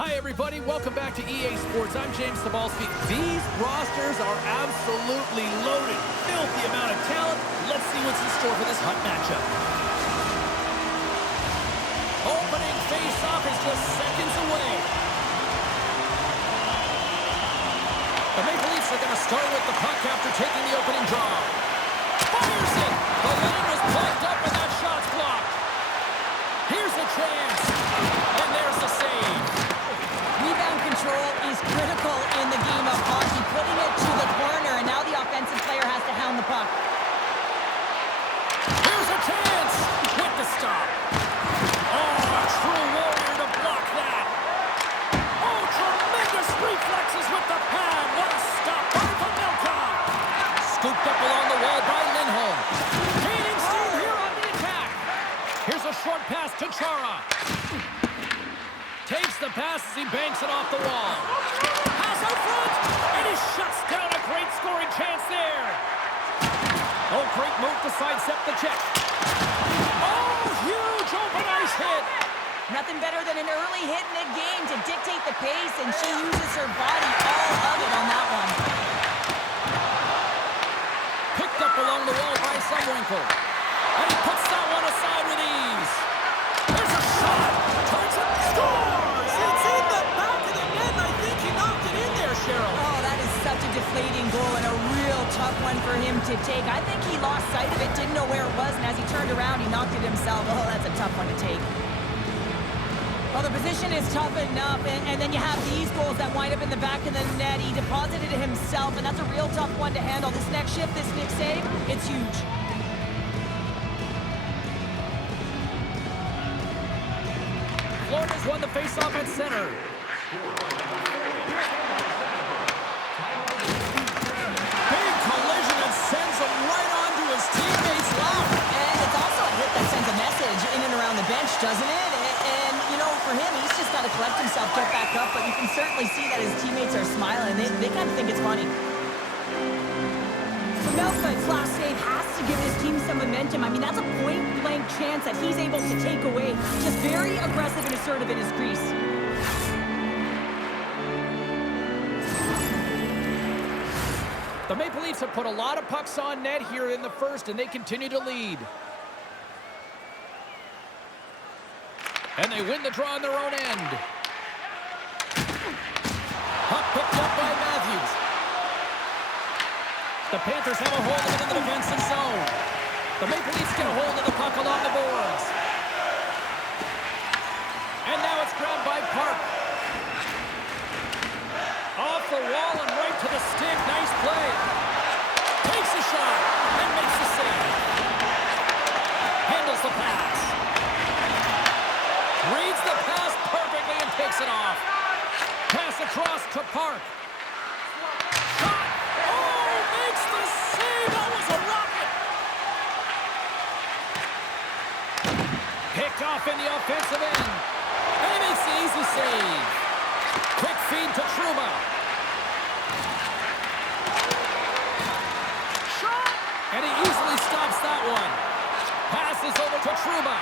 Hi, everybody. Welcome back to EA Sports. I'm James Sabalski. These rosters are absolutely loaded. Filthy amount of talent. Let's see what's in store for this hot matchup. Opening face-off is just seconds away. The Maple Leafs are going to start with the puck after taking the opening draw. Fires it! The lane was plugged up and that shot's blocked. Here's a chance. And there's the save. Rebound control is critical in the game of hockey. Putting it to the corner, and now the offensive player has to hound the puck. Here's a chance with the stop. Oh, a true warrior to block that. Oh, tremendous reflexes with the pad. What a stop by Pavelka. Scooped up along the wall by Lindholm. Gaining steam here on the attack. Here's a short pass to Chara. Takes the pass as he banks it off the wall. Pass out front, and he shuts down a great scoring chance there. Oh, great move to sidestep the check. Oh, huge open ice hit. Nothing better than an early hit in a game to dictate the pace, and she uses her body all of it on that one. Picked up along the wall by Sumwinkle. And he puts that one aside with ease. There's a shot. Turns it, scores! It's in the back of the net, and I think he knocked it in there, Cheryl. Oh, that is such a deflating goal and a real tough one for him to take. I think he lost sight of it, didn't know where it was, and as he turned around, he knocked it himself. Oh, that's a tough one to take. Well, the position is tough enough, and then you have these goals that wind up in the back of the net. He deposited it himself, and that's a real tough one to handle. This next shift, this next save, it's huge. Florida's won the faceoff at center. Big collision and sends him right on to his teammates' left. And it's also a hit that sends a message in and around the bench, doesn't it? And you know, for him, he's just got to collect himself, get back up, but you can certainly see that his teammates are smiling. They kind of think it's funny. Melford's last save has to give his team some momentum. I mean, that's a point-blank chance that he's able to take away. Just very aggressive and assertive in his crease. The Maple Leafs have put a lot of pucks on net here in the first, and they continue to lead. And they win the draw on their own end. Puck picked up by Matthews. The Panthers have a hold of it in the defensive zone. The Maple Leafs get a hold of the puck along the boards. And now it's grabbed by Park. Off the wall and right to the stick. Nice play. Takes a shot and makes the save. Handles the pass. Reads the pass perfectly and takes it off. Pass across to Park. Shot. Oh, makes the save. That was a rocket. Picked off in the offensive end. And he makes the easy save. Quick feed to Trouba. Shot. And he easily stops that one. Passes over to Trouba.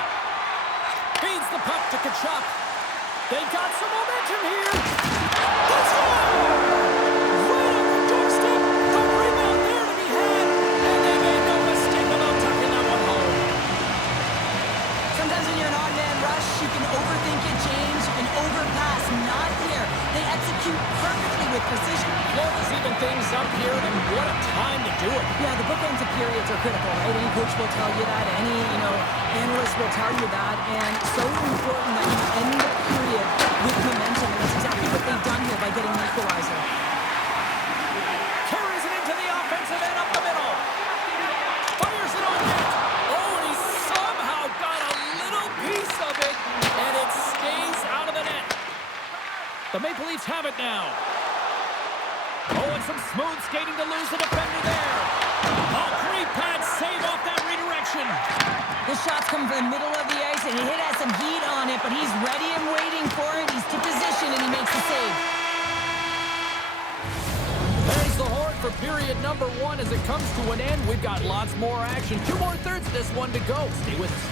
Feeds the puck to Tkachuk. They've got some momentum here. Let's go! Right on the doorstep. The rebound there to be had. And they made no mistake about tucking that one home. Sometimes when you're an odd-man rush, you can overthink it, James. You can overpass. Not here. They execute perfectly with precision. Florida's even things up here, and what a time to do it. Yeah, the bookends of periods are critical, right? Any coach will tell you that. Any, analyst will tell you that. And so important that you end the period with momentum. And that's exactly what they've done here by getting an equalizer. Carries it into the offensive end up the middle. Fires it on net. Oh, and he somehow got a little piece of it, and it stays out of the net. The Maple Leafs have it now. Oh, and some smooth skating to lose the defender there. A great pad save off that redirection. The shots come from the middle of the ice, and he has some heat on it, but he's ready and waiting for it. He's to position, and he makes the save. There's the horn for period number 1 as it comes to an end. We've got lots more action. 2 more thirds of this one to go. Stay with us.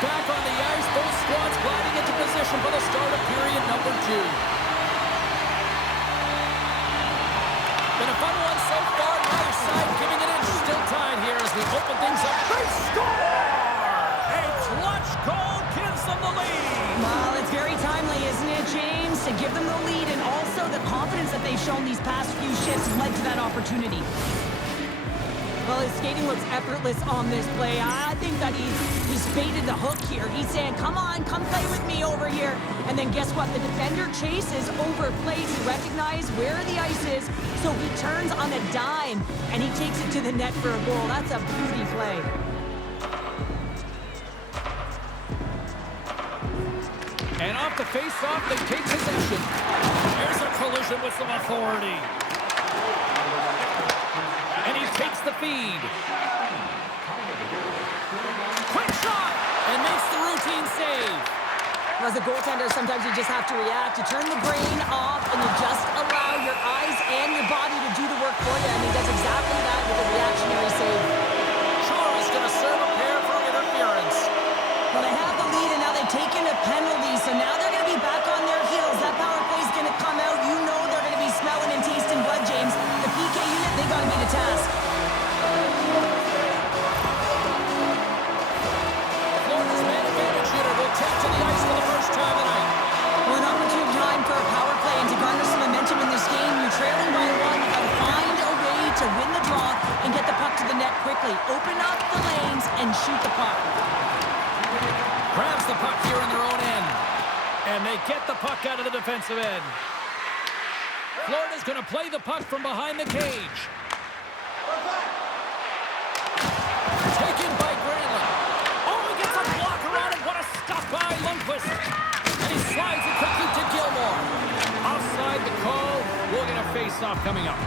back on the ice. Both squads gliding into position for the start of period number 2. Been a fun one so far. Neither side giving it in. Still tied here as we open things up. They score! A clutch goal gives them the lead. Well, it's very timely, isn't it, James? To give them the lead, and also the confidence that they've shown these past few shifts has led to that opportunity. Well, his skating looks effortless on this play. I think that he's baited the hook here. He's saying, come on, come play with me over here. And then guess what? The defender chases over plays to recognize where the ice is. So he turns on a dime, and he takes it to the net for a goal. That's a beauty play. And off the face-off, they take possession. Here's a collision with some authority. And he takes the feed. Quick shot! And makes the routine save. As a goaltender, sometimes you just have to react. You turn the brain off, and you just allow your eyes and your body to do the work for you. And he does exactly that with a reactionary save. Chara's going to serve a pair for interference. Well, they have the lead, and now they've taken a penalty. So now they're going to be back on their heels. That power play is going to come out. You know they're going to be smelling and tasting blood, James. The PK unit, they got to be the task. Florida's man advantage unit will take to the ice for the first time tonight. Well, an opportune time for a power play, and to garner some momentum in this game. You're trailing by 1. You got to find a way to win the draw and get the puck to the net quickly. Open up the lanes and shoot the puck. Grabs the puck here in their own end. And they get the puck out of the defensive end. Florida's going to play the puck from behind the cage. Taken by Granlund. Oh, he gets a block around it. What a stop by Lundqvist. And he slides it quickly to Gilmore. Offside the call. We'll get a face-off coming up.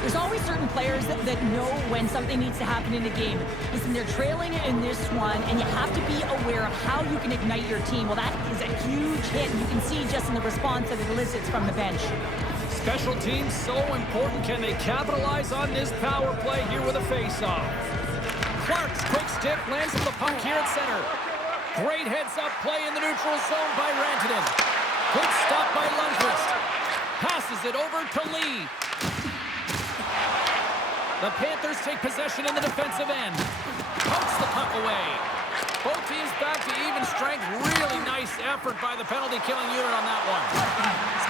There's always certain players that know when something needs to happen in a game. Listen, they're trailing in this one, and you have to be aware of how you can ignite your team. Well, that is a huge hit, and you can see just in the response that it elicits from the bench. Special teams so important. Can they capitalize on this power play here with a face-off? Clark's quick stick lands on the puck here at center. Great heads-up play in the neutral zone by Rantanen. Good stop by Lundqvist. Passes it over to Lee. The Panthers take possession in the defensive end. Pokes the puck away. Both teams back to even strength. Really nice effort by the penalty-killing unit on that one.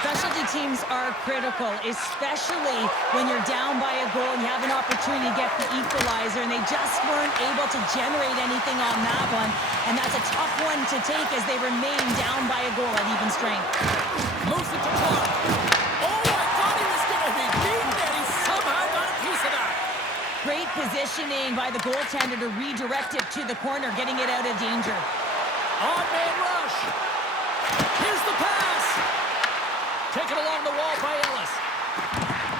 Specialty teams are critical, especially when you're down by a goal and you have an opportunity to get the equalizer, and they just weren't able to generate anything on that one. And that's a tough one to take as they remain down by a goal at even strength. Moves it to Clark. Oh, I thought he was going to be beaten, and he somehow got a piece of that. Great positioning by the goaltender to redirect it to the corner, getting it out of danger. On-man rush. Here's the pass. Taken along the wall by Ellis.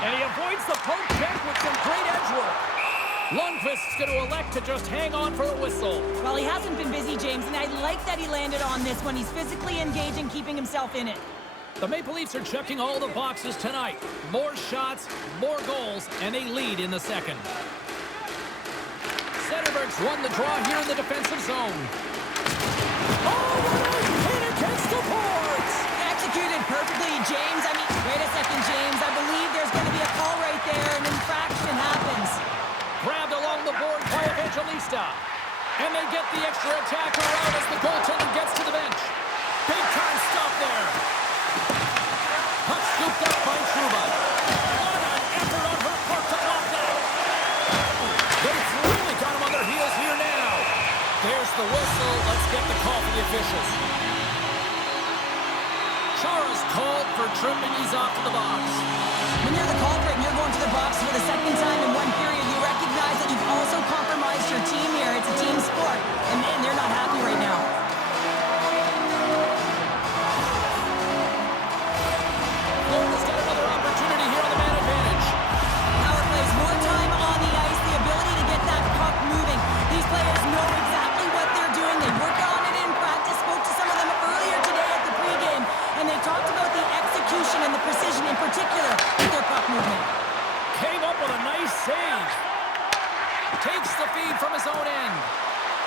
And he avoids the poke check with some great edge work. Lundqvist's going to elect to just hang on for a whistle. Well, he hasn't been busy, James, and I like that he landed on this one. He's physically engaging, keeping himself in it. The Maple Leafs are checking all the boxes tonight. More shots, more goals, and they lead in the second. Zetterberg's won the draw here in the defensive zone. Oh, what a hit against the boards! Executed perfectly, James. I mean, wait a second, James. I believe there's going to be a call right there. An infraction happens. Grabbed along the board by Evangelista. And they get the extra attacker out as the goaltender gets to the bench. Big time stop there. Puck scooped up by Trouba. What an effort on her part to block that. They've really got him on their heels here now. There's the whistle. Let's get the call for the officials. Chara's called for tripping. He's off to the box. When you're the culprit and you're going to the box for the second time in one period, you recognize that you've also compromised your team here. It's a team sport, and man, they're not happy right now. Florida's got another opportunity here on the man advantage. Power plays more time on the ice, the ability to get that puck moving. These players know exactly what they're doing. They work on it in practice. Spoke to some of them earlier today at the pregame, and they talked about the execution and the precision in particular with their puck movement. Came up with a nice save. Takes the feed from his own end.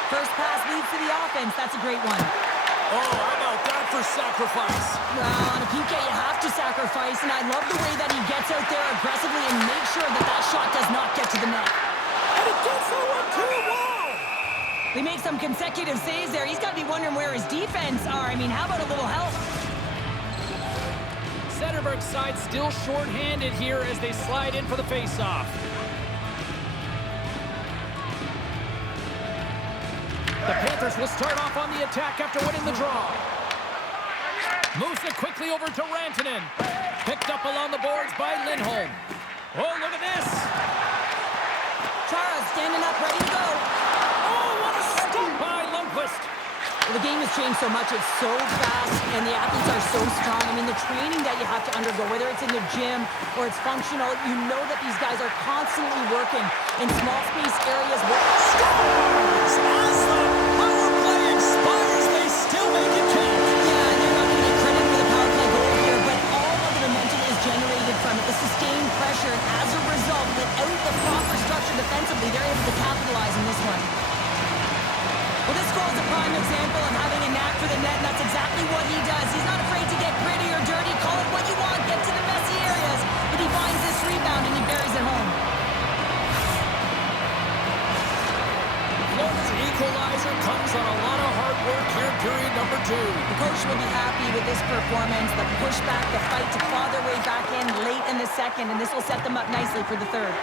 First pass leads to the offense. That's a great one. Oh, how about that for sacrifice? Well, on a PK, you have to sacrifice, and I love the way that he gets out there aggressively and makes sure that that shot does not get to the net. And it gets that one to the wall! They make some consecutive saves there. He's got to be wondering where his defense are. I mean, how about a little help? Zetterberg's side still short-handed here as they slide in for the face-off. The Panthers will start off on the attack after winning the draw. Moves it quickly over to Rantanen. Picked up along the boards by Lindholm. Oh, look at this! Chara standing up, ready to go. Oh, what a stop by Lundqvist! Well, the game has changed so much. It's so fast, and the athletes are so strong. I mean, the training that you have to undergo, whether it's in the gym or it's functional, you know that these guys are constantly working in small space areas. Scores! As the power play expires, they still make it count. Yeah, and they're not going to get credit for the power play goal here, but all of the momentum is generated from it. The sustained pressure, and as a result, without the proper structure defensively, they're able to capitalize on this one. Well, this goal is a prime example of having a knack for the net, and that's exactly what he does. He's not afraid to get gritty or dirty. Call it what you want. Get to the messy areas. But he finds this rebound, and he buries it home. Florida's equalizer comes on a lot of hard work here in period number 2. The coach will be happy with this performance. The pushback, the fight to claw their way back in late in the second, and this will set them up nicely for the third.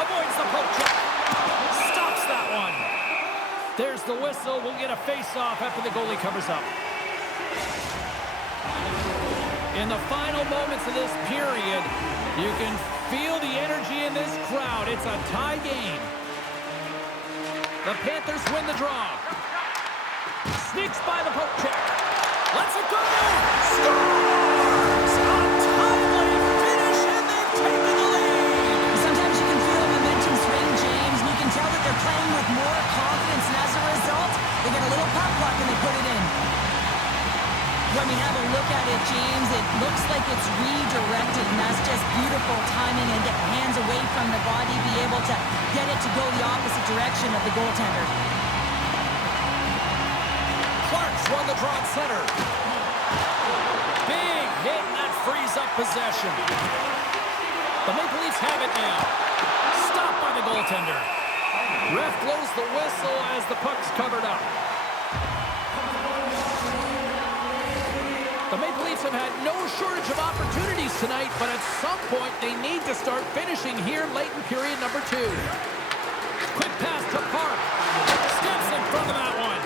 Avoids the poke check. Stops that one. There's the whistle. We'll get a face-off after the goalie covers up. In the final moments of this period, you can feel the energy in this crowd. It's a tie game. The Panthers win the draw. Sneaks by the poke check. Lets it go. Scores! A timely finish, and they've taken the lead. Sometimes you can feel the momentum swing, James, and you can tell that they're playing with more confidence, and as a result, they get a little pop luck and they put it in. When we have a look at it, James, it looks like it's redirected, and that's just beautiful timing, and get hands away from the body, be able to get it to go the opposite direction of the goaltender. Clark's won the draw at center. Big hit, and that frees up possession. The Maple Leafs have it now. Stopped by the goaltender. Ref blows the whistle as the puck's covered up. The Maple Leafs have had no shortage of opportunities tonight, but at some point they need to start finishing here late in period number 2. Quick pass to Park. Steps in front of that one.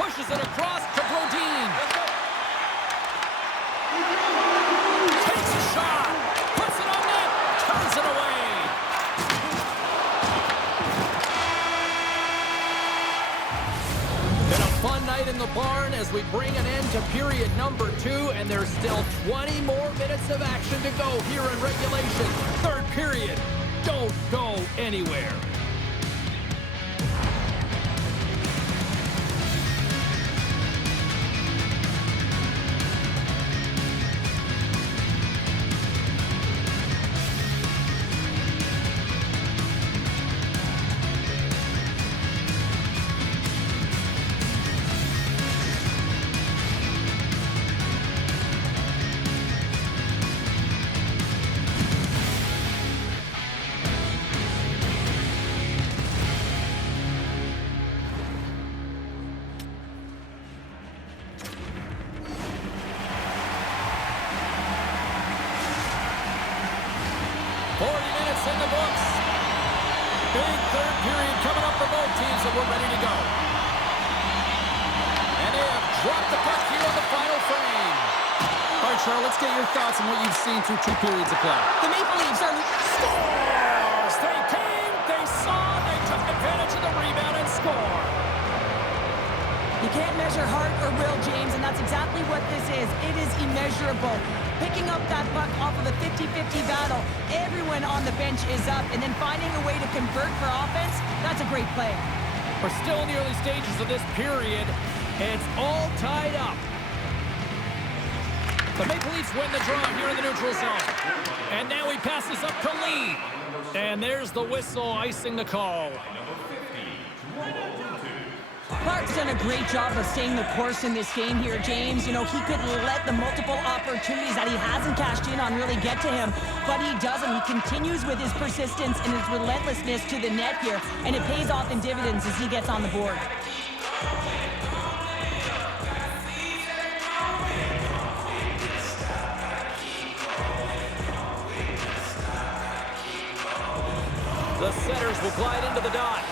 Pushes it across to Brodin. Takes a shot. Puts it on net. Turns it away. Been a fun night in the barn as we bring an end to period number 2, and there's still 20 more minutes of action to go here in regulation. Third period. Don't go anywhere. In the books. Big third period coming up for both teams, and we're ready to go. And they have dropped the puck here on the final frame. All right, Charles, let's get your thoughts on what you've seen through 2 periods of play. The Maple Leafs are... Scores! They came, they saw, they took advantage of the rebound and scored. You can't measure heart or will, James, and that's exactly what this is. It is immeasurable. Picking up that puck off of a 50-50 battle, everyone on the bench is up, and then finding a way to convert for offense, that's a great play. We're still in the early stages of this period, and it's all tied up. The Maple Leafs win the draw here in the neutral zone. And now he passes up to Lee. And there's the whistle icing the call. Clark's done a great job of staying the course in this game here, James. You know, he could let the multiple opportunities that he hasn't cashed in on really get to him, but he doesn't. He continues with his persistence and his relentlessness to the net here, and it pays off in dividends as he gets on the board. The setters will glide into the dot.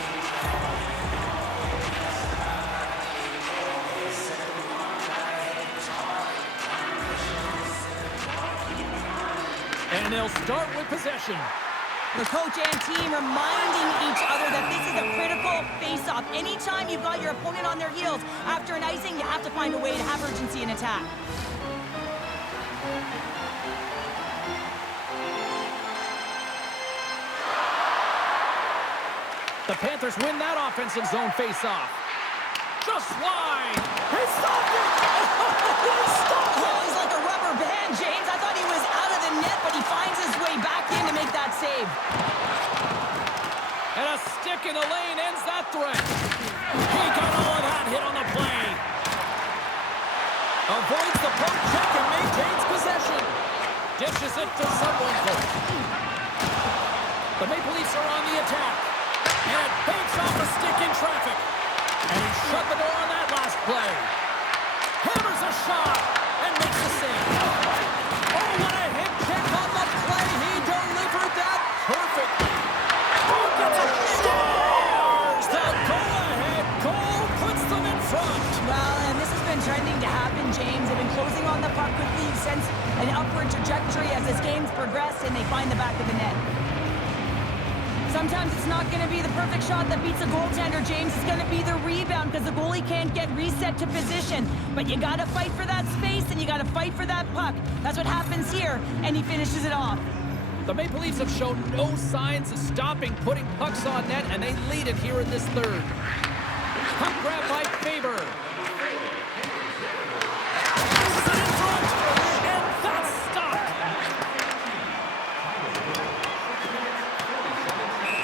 And they'll start with possession. The coach and team reminding each other that this is a critical face-off. Anytime you've got your opponent on their heels after an icing, you have to find a way to have urgency in attack. The Panthers win that offensive zone face-off. Just wide. He stopped it! He stopped it! Oh, he's like a rubber band, James. I thought he was out of the net, but he finds his way back in to make that save. And a stick in the lane ends that threat. He got all of that hit on the play. Avoids the poke check and maintains possession. Dishes it to someone close. The Maple Leafs are on the attack. And it banks off a stick in traffic. And he shut the door on that last play. Hammers a shot and makes a save. Oh, what a hit check on the play. He delivered that perfectly. Oh, gets a scores! The go-ahead goal puts them in front. Well, and this has been trending to happen, James. They've been closing on the puck quickly since an upward trajectory as this game's progressed, and they find the back of the net. Sometimes it's not going to be the perfect shot that beats a goaltender, James. It's going to be the rebound because the goalie can't get reset to position. But you got to fight for that space and you got to fight for that puck. That's what happens here, and he finishes it off. The Maple Leafs have shown no signs of stopping putting pucks on net, and they lead it here in this third. Puck grab by Faber. Sit in front, and that's stopped.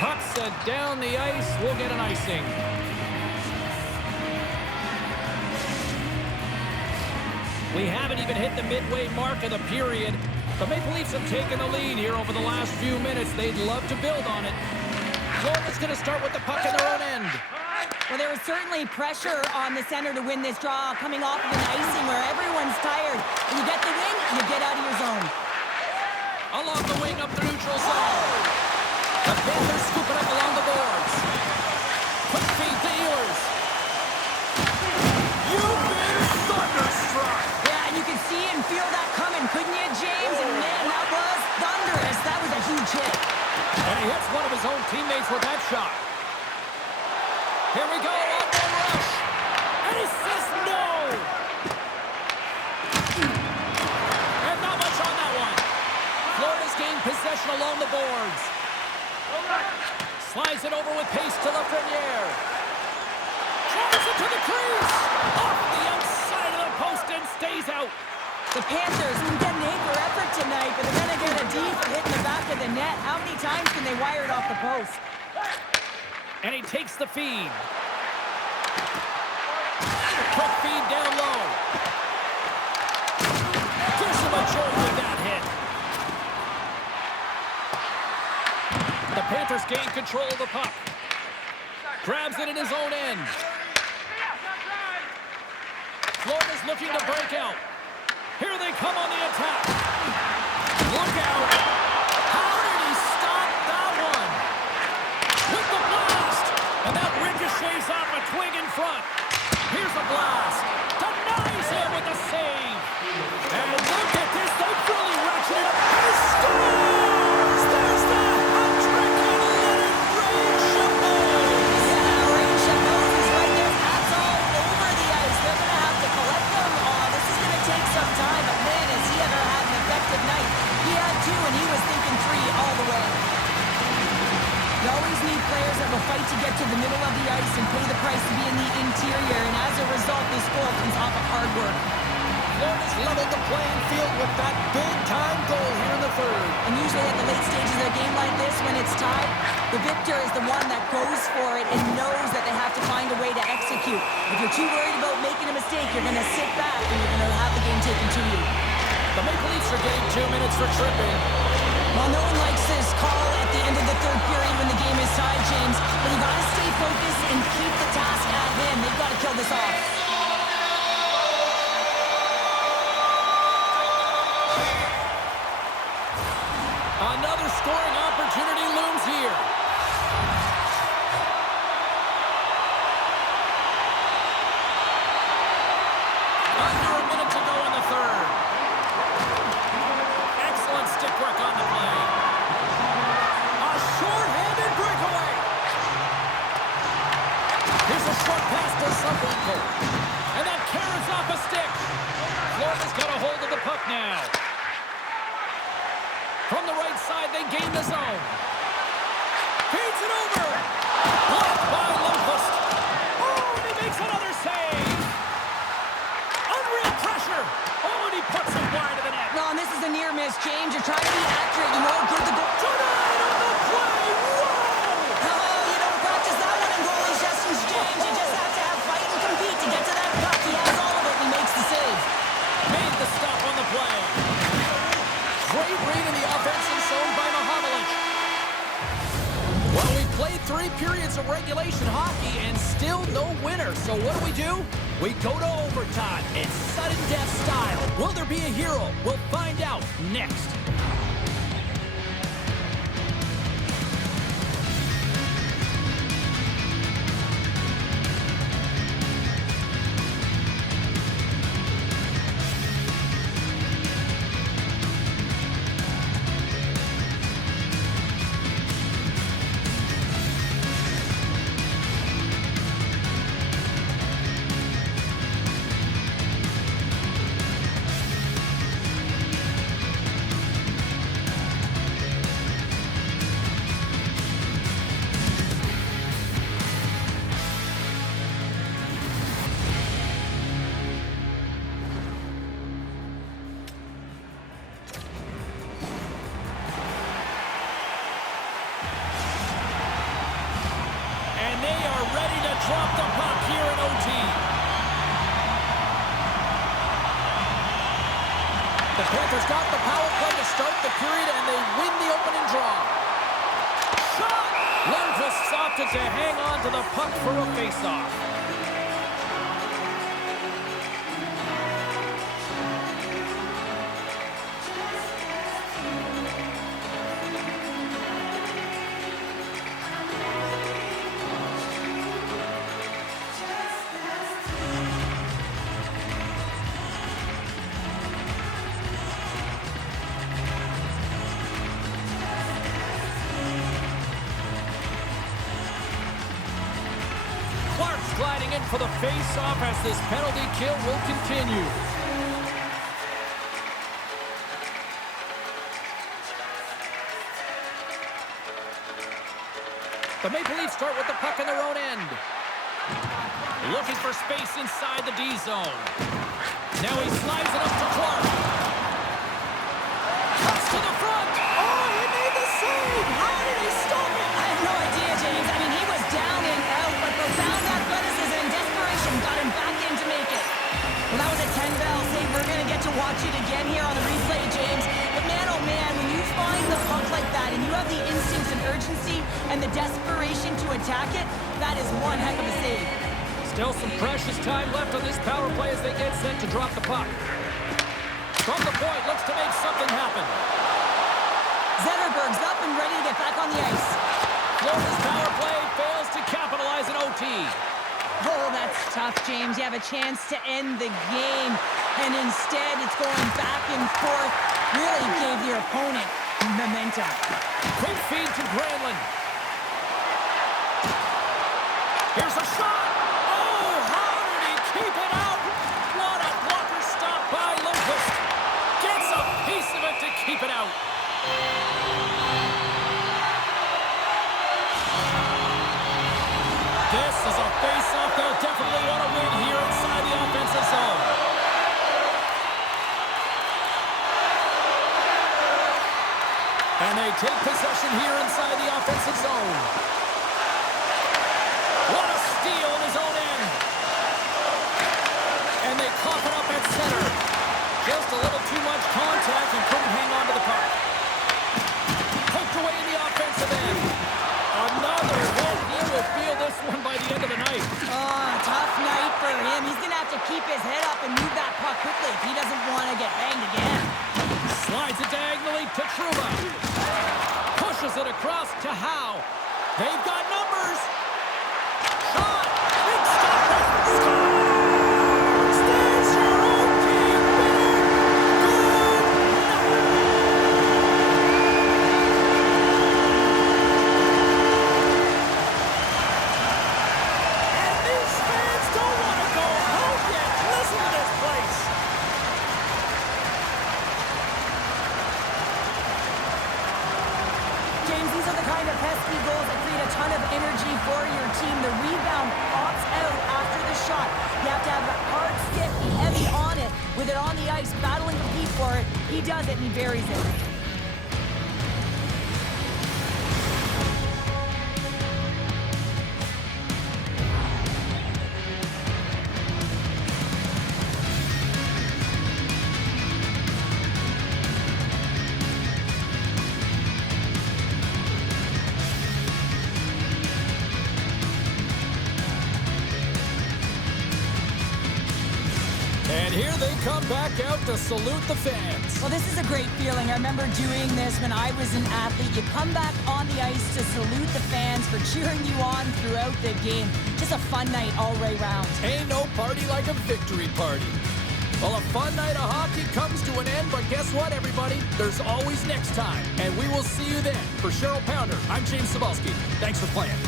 Puck set down the ice. We'll get an icing. We haven't even hit the midway mark of the period. The Maple Leafs have taken the lead here over the last few minutes. They'd love to build on it. Florida's going to start with the puck in their own end. Well, there was certainly pressure on the center to win this draw, coming off of an icing where everyone's tired. When you get the win, you get out of your zone. Along the wing up the neutral zone. The Panthers scoop it up along the boards. Quick feed to Ehlers. You've been thunderstruck. Yeah, and you could see and feel that coming, couldn't you, James? And man, that was thunderous. That was a huge hit. And he hits one of his own teammates with that shot. Here we go, one-man rush. And he says no. And not much on that one. Florida's gained possession along the boards. Slides it over with pace to Lafreniere. Drives it to the crease. Off the outside of the post and stays out. The Panthers can get an A for effort tonight, but they're going to get a D for hitting the back of the net. How many times can they wire it off the post? And he takes the feed. Quick feed down low. Gives him a jolt with that hit. The Panthers gain control of the puck. Grabs it in his own end. Florida's looking to break out. Here they come on the attack. Look out. How did he stop that one? With the blast. And that ricochets off a twig in front. Here's a blast. Denies him with the save. And look at this. They've really ratcheted up. And he scores! There's the hat trick and let it rain Chabot. Yeah, Ray Chabot is right there. Hats all over the ice. They're going to have to collect them. Oh, this is going to take some time. But man, has he ever had an effective night. He had two, and he was thinking three all the way. You always need players that will fight to get to the middle of the ice and pay the price to be in the interior. And as a result, this goal comes off of hard work. Florida's leveled the playing field with that big-time goal here in the third. And usually at the late stages of a game like this, when it's tied, The victor is the one that goes for it and knows that they have to find a way to execute. If you're too worried about making a mistake, you're going to sit back and you're going to have the game taken to you. The Maple Leafs are getting 2 minutes for tripping. Well, no one likes this call at the end of the third period when the game is tied, James. But you got to stay focused and keep the task at hand. They've got to kill this off. Another scoring opportunity looms here. Under a minute to go in the third. Excellent stick work on the play. A short-handed breakaway. Here's a short pass to Subwinkel. And that carries off a stick. Florida's got a hold of the puck now. From the right side, they gain the zone. Feeds it over. Blocked by Lundqvist. Oh, and he makes another save. Unreal pressure. Oh, and he puts it wide of the net. No, and this is a near miss, James. You're trying to be accurate. You know how good the goal... Denied on the play. Whoa! Oh, you don't practice that one in goalie sessions, James. You just have to have fight and compete to get to that puck. He has all of it and he makes the save. Made the stop on the play. Great read in the offensive zone by Mohammed. Well, we played 3 periods of regulation hockey and still no winner. So what do? We go to overtime. It's sudden death style. Will there be a hero? We'll find out next. Drop the puck here in OT. The Panthers got the power play to start the period, and they win the opening draw. Shot! Lundqvist opted to hang on to the puck for a faceoff. Gliding in for the face-off as this penalty kill will continue. The Maple Leafs start with the puck in their own end. Looking for space inside the D zone. Now he slides it up to Clark. Cuts to the front. Oh, he made the save. How did he stop it? I have no idea, James. I mean, he was down and out, but profound athleticism and desperation got him back in to make it. Well, that was a 10-bell save. We're going to get to watch it again here on the replay, James. But man, oh man, when you find the puck like that and you have the instincts and urgency and the desperation to attack it, that is one heck of a save. Still some precious time left on this power play as they get set to drop the puck. From the point, looks to make something happen. Zetterberg's up and ready to get back on the ice. Florida's power play fails to capitalize in OT. Oh, that's tough, James. You have a chance to end the game, and instead it's going back and forth. Really gave your opponent momentum. Quick feed to Granlund. Here's a shot. Oh, how did he keep it out? What a blocker stop by Lundqvist. Gets a piece of it to keep it out. This is a face-off they'll definitely want to win here inside the offensive zone. And they take possession here inside the offensive zone. What a steal in his own end. And they cough it up at center. Just a little too much contact and couldn't hang on to the puck. Poked away in the offensive end. Another hit. He will feel this one by the end of the night. Oh, tough night for him. He's going to have to keep his head up and move that puck quickly if he doesn't want to get banged again. Slides it diagonally to Truba. Pushes it across to Howe. They've got numbers. Shot. Big stop. Scores. There's your own team winner. And these fans don't want to go home yet. Listen to this place. James, these are the kind of pesky goals that create a ton of energy for your team. The rebound pops out after the shot. You have to have a hard stick, be heavy on it, with it on the ice, battling to compete for it. He does it, and he buries it. And here they come back out to salute the fans. Well, this is a great feeling. I remember doing this when I was an athlete. You come back on the ice to salute the fans for cheering you on throughout the game. Just a fun night all way round. Ain't no party like a victory party. Well, a fun night of hockey comes to an end, but guess what, everybody? There's always next time, and we will see you then. For Cheryl Pounder, I'm James Cebulski. Thanks for playing.